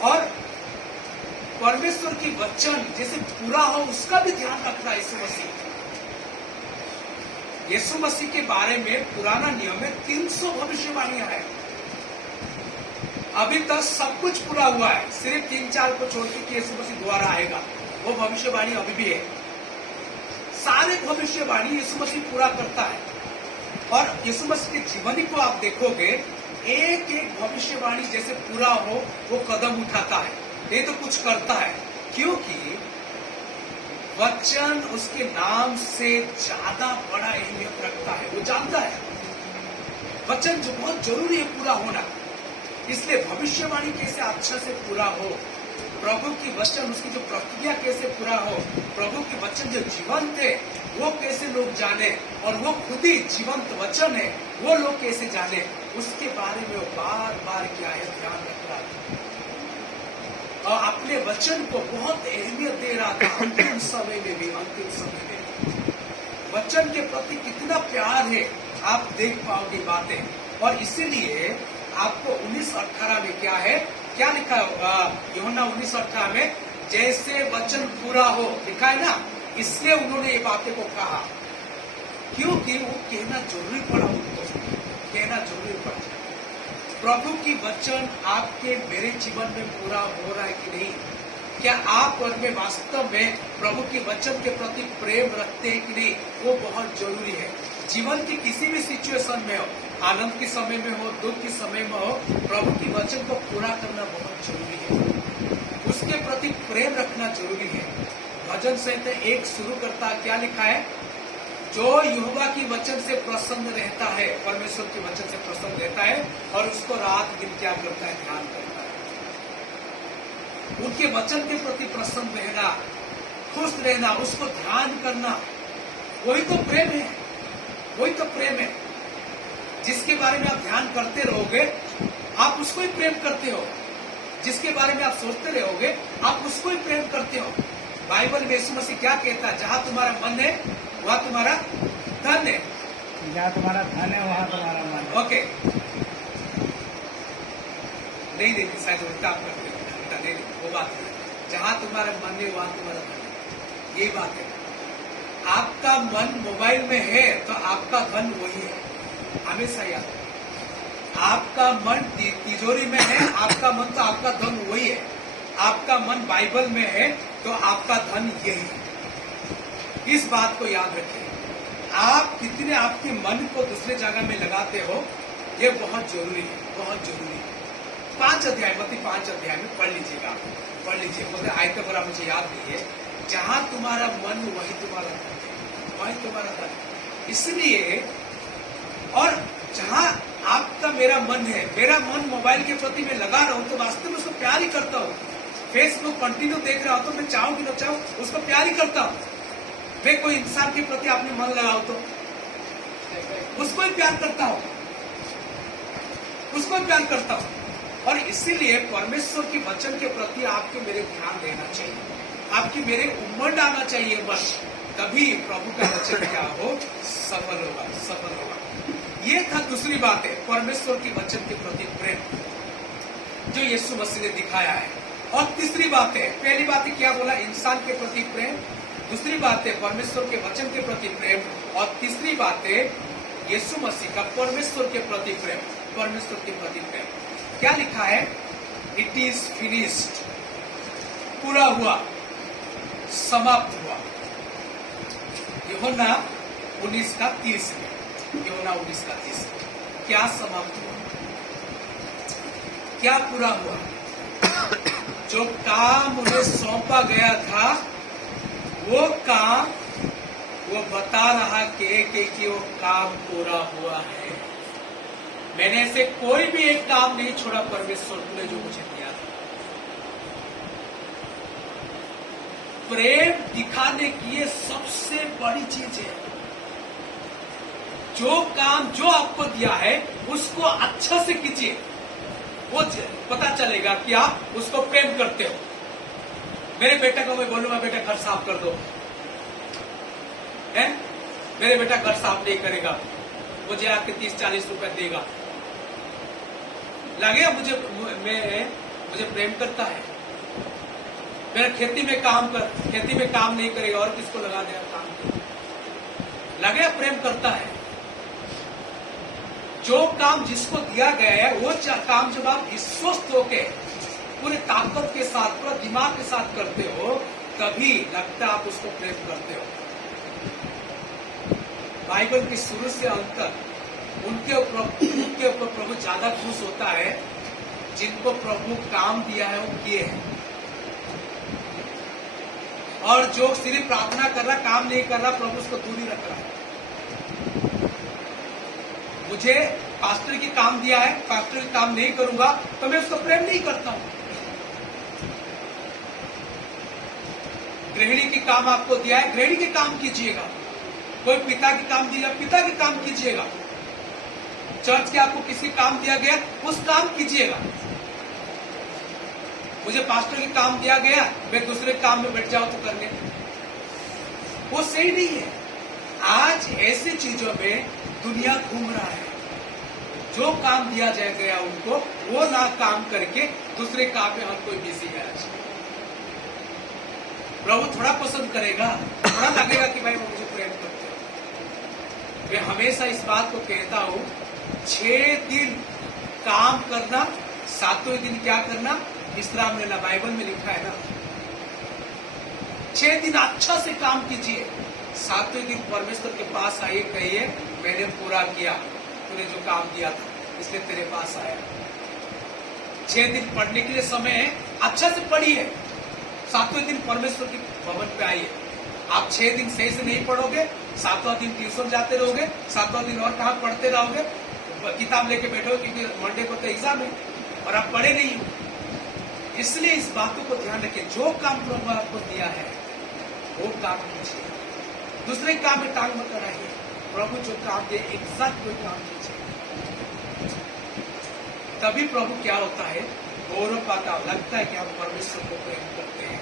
और परमेश्वर की वचन जैसे पूरा हो उसका भी ध्यान रखना। यीशु मसीह के बारे में पुराना नियम में 300 भविष्यवाणियां हैं। अभी तक सब कुछ पूरा हुआ है, सिर्फ 3-4 को छोड़ के यीशु मसीह दोबारा आएगा, वो भविष्यवाणी अभी भी है। सारे भविष्यवाणी यीशु मसीह पूरा करता है। और यीशु मसीह की जीवनी को आप देखोगे, एक एक भविष्यवाणी जैसे पूरा हो वो कदम उठाता है, ये तो कुछ करता है, क्योंकि वचन उसके नाम से ज्यादा बड़ा अहमियत रखता है। वो जानता है वचन जो बहुत जरूरी है पूरा होना, इसलिए भविष्यवाणी कैसे अच्छा से पूरा हो, प्रभु की वचन उसकी जो प्रक्रिया कैसे पूरा हो, प्रभु की वचन जो जीवंत है वो कैसे लोग जाने, और वो खुद ही जीवंत वचन है वो लोग कैसे जाने, उसके बारे में वो बार बार क्या है ध्यान रख रहा था और अपने वचन को बहुत अहमियत दे रहा था। अंतिम समय में भी वचन के प्रति कितना प्यार है आप देख पाओगे बातें। और इसीलिए आपको 19-18 में क्या है, क्या लिखा होगा यूहन्ना 19-18 में, जैसे वचन पूरा हो, लिखा है ना। इसलिए उन्होंने ये बातें को कहा, क्योंकि वो कहना जरूरी पड़ा, उनको कहना जरूरी पड़ा। प्रभु की वचन आपके मेरे जीवन में पूरा हो रहा है कि नहीं? क्या आप और मैं वास्तव में प्रभु के वचन के प्रति प्रेम रखते हैं कि नहीं? वो बहुत जरूरी है। जीवन की किसी भी सिचुएशन में हो, आनंद के समय में हो, दुख के समय में हो, प्रभु की वचन को पूरा करना बहुत जरूरी है। उसके प्रति प्रेम रखना जरूरी है। भजन संहिता 1 शुरू करता, क्या लिखा है? जो यहोवा की वचन से प्रसन्न रहता है, परमेश्वर के वचन से प्रसन्न रहता है और उसको रात दिन क्या करता है? ध्यान करता है। उनके वचन के प्रति प्रसन्न रहना, खुश रहना, उसको ध्यान करना, वही तो प्रेम है। वही तो प्रेम है। जिसके बारे में आप ध्यान करते रहोगे, आप उसको ही प्रेम करते हो। जिसके बारे में आप सोचते रहोगे, आप उसको ही प्रेम करते हो। बाइबल में यीशु मसीह क्या कहता है? जहां तुम्हारा मन है वहां तुम्हारा धन है। जहाँ तुम्हारा धन है वहाँ तुम्हारा मन है। ओके, नहीं देखी शायद उल्टा आप करते हो। उल्टा नहीं, वो बात है। जहां तुम्हारा मन है वहां तुम्हारा धन है, ये बात है। आपका मन मोबाइल में है तो आपका धन वही है, हमेशा याद। आपका मन तिजोरी में है, आपका मन तो आपका धन वही है। आपका मन बाइबल में है तो आपका धन यही है। इस बात को याद रखें। आप कितने आपके मन को दूसरे जगह में लगाते हो, ये बहुत जरूरी है, बहुत जरूरी है। 5 अध्याय, मतलब 5 अध्याय में पढ़ लीजिएगा, पढ़ लीजिए। मतलब आयत बरा मुझे याद नहीं है। जहां तुम्हारा मन वही तुम्हारा धन है, वही तुम्हारा धन। इसलिए, और जहां आपका मेरा मन है, मेरा मन मोबाइल के प्रति मैं लगा रहा हूं तो वास्तव में उसको प्यार ही करता हूं। फेसबुक कंटिन्यू देख रहा हूं तो मैं चाहूं कि न चाहूं उसको प्यार ही करता हूं। मैं कोई इंसान के प्रति आपने मन लगाओ तो उसको ही प्यार करता हूं, उसको ही प्यार करता हूं। और इसीलिए परमेश्वर के वचन के प्रति आपके मेरे ध्यान देना चाहिए, आपकी मेरे उम्र आना चाहिए। बस तभी प्रभु का वचन क्या हो, सफल होगा, सफल होगा। ये था दूसरी बात है, परमेश्वर के वचन के प्रति प्रेम जो यीशु मसीह ने दिखाया है। और तीसरी बात है, पहली बात है क्या बोला? इंसान के प्रति प्रेम। दूसरी बात है परमेश्वर के वचन के प्रति प्रेम। और तीसरी बात है यीशु मसीह का परमेश्वर के प्रति प्रेम, परमेश्वर के प्रति प्रेम। क्या लिखा है? इट इज फिनिश्ड, पूरा हुआ, समाप्त हुआ। यूहन्ना 19:30 में, यूहन्ना 19:30 क्या समाप्त हुआ, क्या पूरा हुआ? जो काम उन्हें सौंपा गया था, वो काम वो बता रहा कि वो काम पूरा हुआ है। मैंने ऐसे कोई भी एक काम नहीं छोड़ा परमेश्वर ने जो मुझे दिया था। प्रेम दिखाने की ये सबसे बड़ी चीज है। जो काम जो आपको दिया है उसको अच्छा से कीजिए, वो पता चलेगा कि आप उसको प्रेम करते हो। मेरे बेटे को मैं बोलूंगा बेटा घर साफ कर दो, है? मेरे बेटा घर साफ नहीं करेगा, मुझे आके 30-40 रुपए देगा, लगेगा मुझे प्रेम करता है। मेरा खेती में काम नहीं करेगा और किसको लगा देगा काम, लगेगा प्रेम करता है। जो काम जिसको दिया गया है वो काम जब आप विश्वस्त होके पूरे ताकत के साथ, पूरा दिमाग के साथ करते हो, तभी लगता आप उसको प्रेम करते हो। बाइबल की शुरू से अंत तक उनके ऊपर प्रभु ज्यादा खुश होता है जिनको प्रभु काम दिया है वो किए हैं। और जो सिर्फ प्रार्थना कर रहा, काम नहीं कर रहा, प्रभु उसको दूर ही रख रहा है। मुझे पास्टर की काम दिया है, पास्टर की काम नहीं करूंगा तो मैं उसको प्रेम नहीं करता हूं। गृहिणी की काम आपको दिया है, गृहिणी के काम कीजिएगा। कोई पिता की काम दिया, पिता के काम कीजिएगा। चर्च के आपको किसी काम दिया गया, उस काम कीजिएगा। मुझे पास्टर की काम दिया गया, मैं दूसरे काम में बैठ जाऊं तो करने, वो सही नहीं है। आज ऐसी चीजों में दुनिया घूम रहा है। जो काम दिया जाए गया उनको, वो ना काम करके दूसरे काम में हर कोई बिजी है। आज प्रभु थोड़ा पसंद करेगा, थोड़ा लगेगा कि भाई वो मुझे प्रेम करते हैं। मैं हमेशा इस बात को कहता हूं, 6 दिन काम करना, सातवें दिन क्या करना, विश्राम लेना। बाइबल में लिखा है ना, 6 दिन अच्छा से काम कीजिए, सातवें दिन परमेश्वर के पास आइए, कहिए मैंने पूरा किया, तूने जो काम दिया था इसलिए तेरे पास आया। 6 दिन पढ़ने के लिए समय है, अच्छा से पढ़िए, सातवें दिन परमेश्वर के भवन पे आइए। आप 6 दिन सही से नहीं पढ़ोगे, 7वां दिन ट्यूशन जाते रहोगे, 7वां दिन और कहाँ पढ़ते रहोगे, किताब लेके बैठोगे क्योंकि मंडे को तो एग्जाम है और आप पढ़े नहीं हो। इसलिए इस बातों को ध्यान रखिए, जो काम प्रभु आपको दिया है वो काम कीजिए, दूसरे काम में टांग मत अड़ाइए। प्रभु जो काम दे एग्जैक्ट कोई काम कीजिए, तभी प्रभु क्या होता है, गौरव पाता, लगता है कि हम परमेश्वर को प्रेम करते हैं,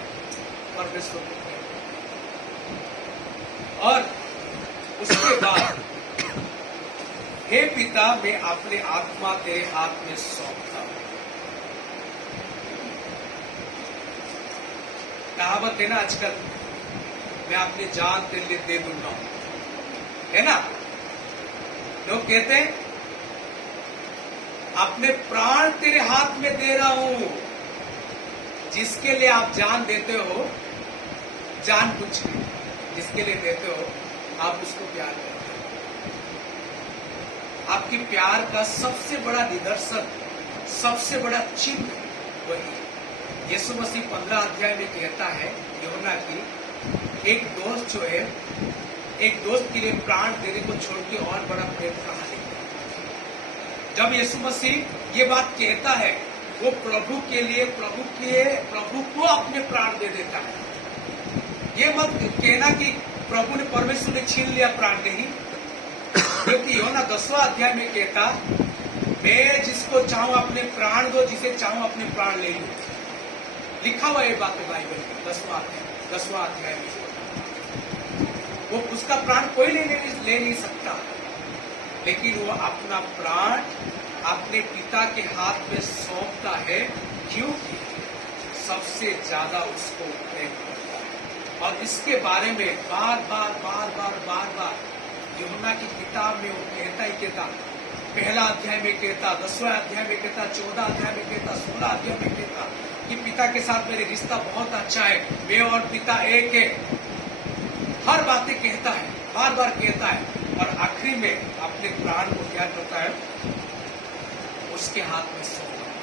परमेश्वर को प्रेम करते हैं। और उसके बाद हे पिता, मैं अपने आत्मा तेरे हाथ में सौंपता हूं। कहावत है ना आजकल, मैं अपनी जान तेरे लिए दे दूंगा, है ना। लोग कहते हैं अपने प्राण तेरे हाथ में दे रहा हूं। जिसके लिए आप जान देते हो, जान कुछ नहीं, जिसके लिए देते हो आप उसको प्यार करते हो। आपकी प्यार का सबसे बड़ा निदर्शन, सबसे बड़ा चिन्ह वही है। यीशु मसीह 15 अध्याय में कहता है यूहन्ना की, एक दोस्त जो है, एक दोस्त के लिए प्राण देने को छोड़ के और बड़ा प्रेम कहां नहीं। जब यीशु मसीह ये बात कहता है, वो प्रभु के लिए, प्रभु को अपने प्राण दे देता है। ये मत कहना कि प्रभु ने, परमेश्वर ने छीन लिया प्राण, नहीं। क्योंकि यूहन्ना 10वां अध्याय में कहता, मैं जिसको चाहूं अपने प्राण दो, जिसे चाहूं अपने प्राण ले लूं। लिखा हुआ ये बात है बाइबल में, 10वां अध्याय में। वो उसका प्राण कोई ले नहीं सकता, लेकिन वो अपना प्राण अपने पिता के हाथ में सौंपता है, क्योंकि सबसे ज्यादा उसको प्रेम करता है। और इसके बारे में बार बार यूहन्ना की किताब में वो कहता ही कहता, पहला अध्याय में कहता, 10वां अध्याय में कहता, 14 अध्याय में कहता, 16 अध्याय में कहता कि पिता के साथ मेरे रिश्ता बहुत अच्छा है, मैं और पिता एक है। हर बातें कहता है, बार बार कहता है, और आखिरी में अपने प्राण को क्या करता है, उसके हाथ में सौंपता है।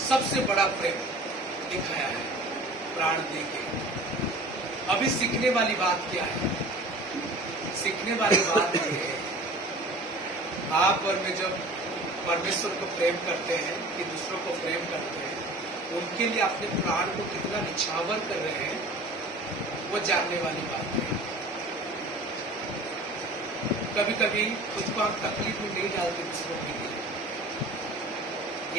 सबसे बड़ा प्रेम दिखाया है प्राण देके। अभी सीखने वाली बात क्या है? सीखने वाली बात ये है, आप और मैं जब परमेश्वर को प्रेम करते हैं, कि दूसरों को प्रेम करते हैं, उनके लिए अपने प्राण को कितना निछावर कर रहे हैं, वो जानने वाली बात है। कभी कभी खुद को हम तकलीफ में नहीं डालते दूसरों के लिए।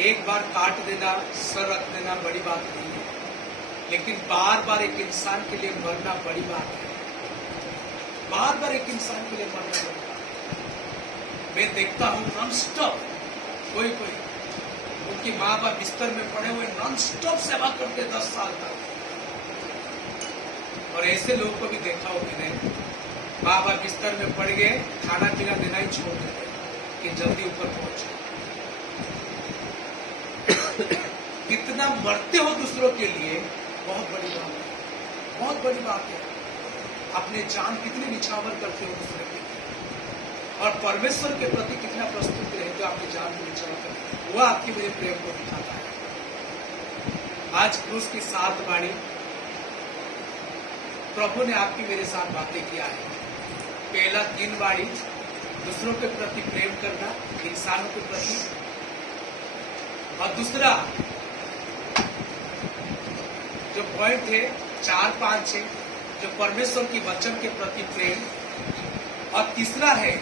एक बार काट देना, सर रख देना बड़ी बात नहीं है, लेकिन बार बार एक इंसान के लिए मरना बड़ी बात है। बार बार एक इंसान के लिए मरना बड़ी बात है। मैं देखता हूं नॉन स्टॉप कोई उनकी माँ बाप बिस्तर में पड़े हुए नॉन स्टॉप सेवा करते 10 साल तक। और ऐसे लोगों को भी देखा हो मैंने, माँ बाप बिस्तर में पड़ गए, खाना पीना देना ही छोड़ देते कि जल्दी ऊपर पहुंचे। कितना मरते हो दूसरों के लिए, बहुत बड़ी बात है, बहुत बड़ी बात है। अपने जान कितने निछावर करते हो दूसरे के लिए, और परमेश्वर के प्रति कितना प्रस्तुत रहते हो अपनी जान को निछावर करते, वह आपके मेरे प्रेम को दिखाता है। आज क्रूस की 7 वाणी प्रभु ने आपकी मेरे साथ बातें किया है। पहला 3 वाणी दूसरों के प्रति प्रेम करना, इंसानों के प्रति, और दूसरा जो पॉइंट है 4-5 है जो परमेश्वर की वचन के प्रति प्रेम, और तीसरा है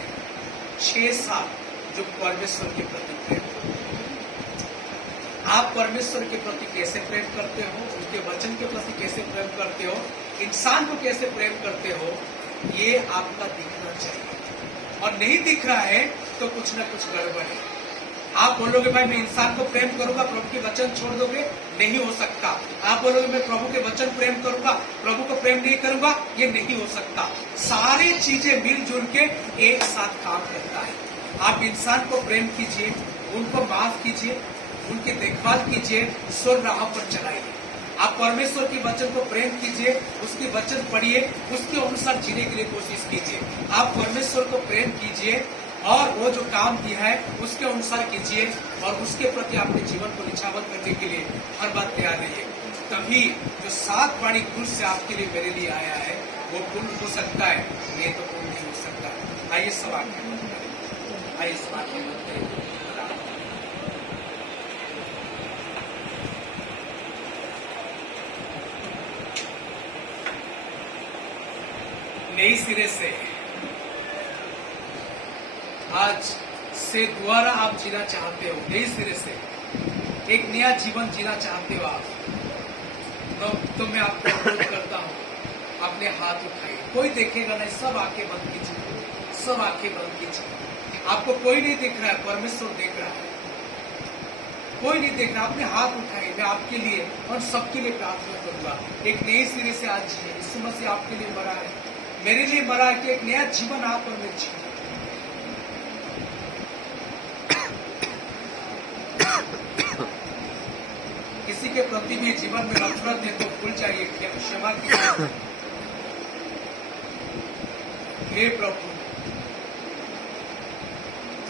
6-7 जो परमेश्वर के प्रति प्रेम। आप परमेश्वर के प्रति कैसे प्रेम करते हो, उनके वचन के प्रति कैसे प्रेम करते हो, इंसान को कैसे प्रेम करते हो, ये आपका दिखना चाहिए। और नहीं दिख रहा है तो कुछ ना कुछ गड़बड़ है। आप बोलोगे भाई मैं इंसान को प्रेम करूंगा, प्रभु के वचन छोड़ दोगे, नहीं हो सकता। आप बोलोगे मैं प्रभु के वचन प्रेम करूंगा, प्रभु को प्रेम नहीं करूंगा, ये नहीं हो सकता। सारी चीजें मिलजुल के एक साथ काम करता है। आप इंसान को प्रेम कीजिए, उनको माफ कीजिए, उनकी देखभाल कीजिए, स्वर राह पर चलाइए। आप परमेश्वर के वचन को प्रेम कीजिए, उसके वचन पढ़िए, उसके अनुसार जीने के लिए कोशिश कीजिए। आप परमेश्वर को प्रेम कीजिए और वो जो काम किया है उसके अनुसार कीजिए और उसके प्रति अपने जीवन को निछावर करने के लिए हर बात तैयार रहिए। तभी जो 7 वाणी क्रूस से आपके लिए मेरे लिए आया है वो पूर्ण हो सकता है, नहीं तो पूर्ण नहीं हो सकता। आइए सब आगे मत करें, आइए सब आगे मत करें। नई सिरे से आज से दोबारा आप जीना चाहते हो, नई सिरे से एक नया जीवन जीना चाहते हो आप, तो मैं आपको अनुरोध करता हूँ अपने हाथ उठाइए। कोई देखेगा नहीं, सब आंखें बंद कीजिए, सब आंखें बंद कीजिए। आपको कोई नहीं देख रहा है, परमेश्वर देख रहा है। कोई नहीं देख रहा, अपने हाथ उठाइए। मैं आपके लिए और सबके लिए प्रार्थना करूंगा। एक नए सिरे से आज जिए। यीशु मसीह आपके लिए मरा है, मेरे लिए मरा है कि एक नया जीवन आप और मैं जिए। किसी के प्रति भी जीवन में नफरत है तो भूल जाइए, क्षमा कीजिए। हे प्रभु,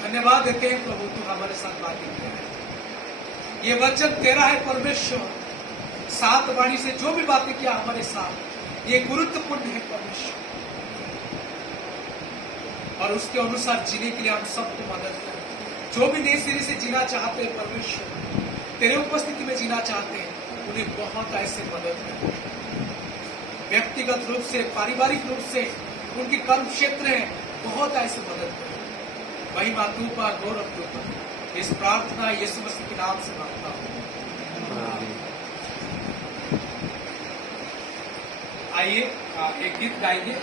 धन्यवाद देते हैं प्रभु, तू हमारे साथ बातें किया है। ये वचन तेरा है परमेश्वर। 7 वाणी से जो भी बातें किया हमारे साथ, ये गुरुत्वपूर्ण है परमेश्वर, और उसके अनुसार जीने के लिए हम सबको मदद करें। जो भी नए सिरे से जीना चाहते हैं परमेश्वर, तेरे उपस्थिति में जीना चाहते हैं, उन्हें बहुत ऐसे मदद करें। व्यक्तिगत रूप से, पारिवारिक रूप से, उनके कर्म क्षेत्र है, बहुत ऐसे मदद करें। महिमा तू पा, गौरव तू पा। इस प्रार्थना यीशु मसीह के नाम से मांगता हूँ। आइए एक गीत गाएंगे।